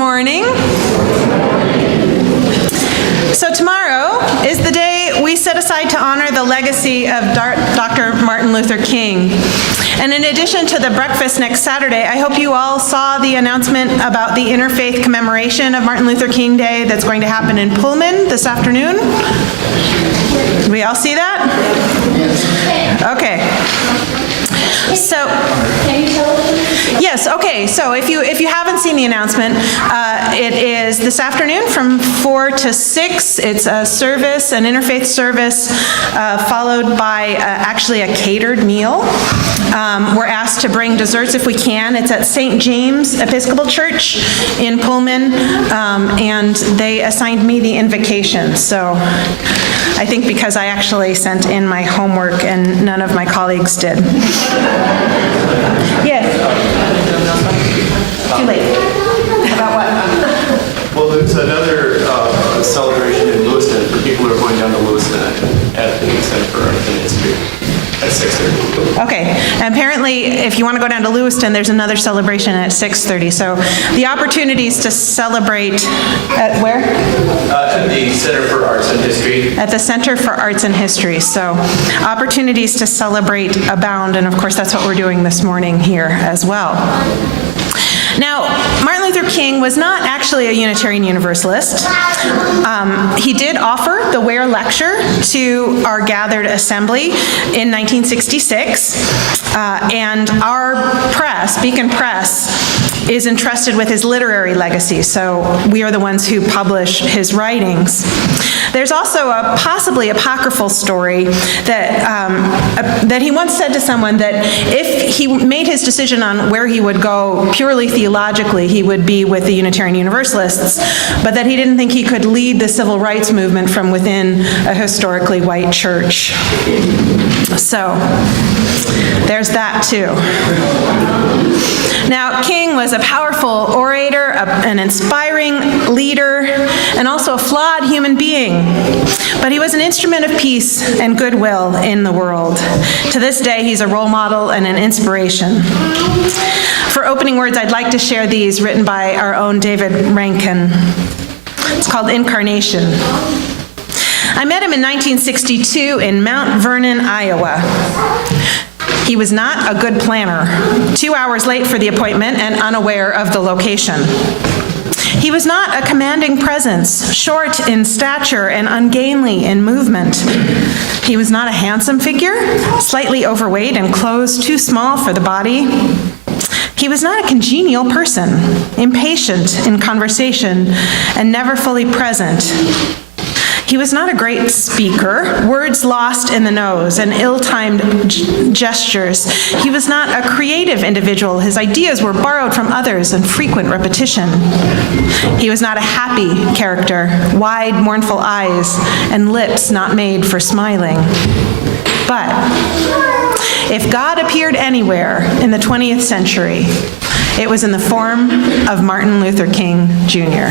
morning. So tomorrow is the day we set aside to honor the legacy of Dr. Martin Luther King. And in addition to the breakfast next Saturday, I hope you all saw the announcement about the interfaith commemoration of Martin Luther King Day that's going to happen in Pullman this afternoon. Did we all see that? Okay. So, yes, okay, so if you haven't seen the announcement, it is this afternoon from 4 to 6. It's a service, an interfaith service, followed by actually a catered meal. We're asked to bring desserts if we can. It's at St. James Episcopal Church in Pullman, and they assigned me the invocation. So I think because I actually sent in my homework and none of my colleagues did. Yes. Too late. About what? Well, there's another celebration in Lewiston for people who are going down to Lewiston at the Center for Art and History at 6:30. Okay, and apparently if you want to go down to Lewiston, there's another celebration at 6:30. So the opportunities to celebrate at where? At the Center for Arts and History. At the Center for Arts and History. So opportunities to celebrate abound, and of course that's what we're doing this morning here as well. Now, Martin Luther King was not actually a Unitarian Universalist. He did offer the Ware Lecture to our gathered assembly in 1966, and our press, Beacon Press, is entrusted with his literary legacy, so we are the ones who publish his writings. There's also a possibly apocryphal story that he once said to someone that if he made his decision on where he would go purely theologically, he would be with the Unitarian Universalists, but that he didn't think he could lead the civil rights movement from within a historically white church. So, there's that too. Now, King was a powerful orator, an inspiring leader, and also a flawed human being. But he was an instrument of peace and goodwill in the world. To this day, he's a role model and an inspiration. For opening words, I'd like to share these written by our own David Rankin. It's called Incarnation. I met him in 1962 in Mount Vernon, Iowa. He was not a good planner, 2 hours late for the appointment and unaware of the location. He was not a commanding presence, short in stature and ungainly in movement. He was not a handsome figure, slightly overweight and clothes too small for the body. He was not a congenial person, impatient in conversation and never fully present. He was not a great speaker, words lost in the nose and ill-timed gestures. He was not a creative individual. His ideas were borrowed from others and frequent repetition. He was not a happy character, wide, mournful eyes and lips not made for smiling. But if God appeared anywhere in the 20th century, it was in the form of Martin Luther King, Jr.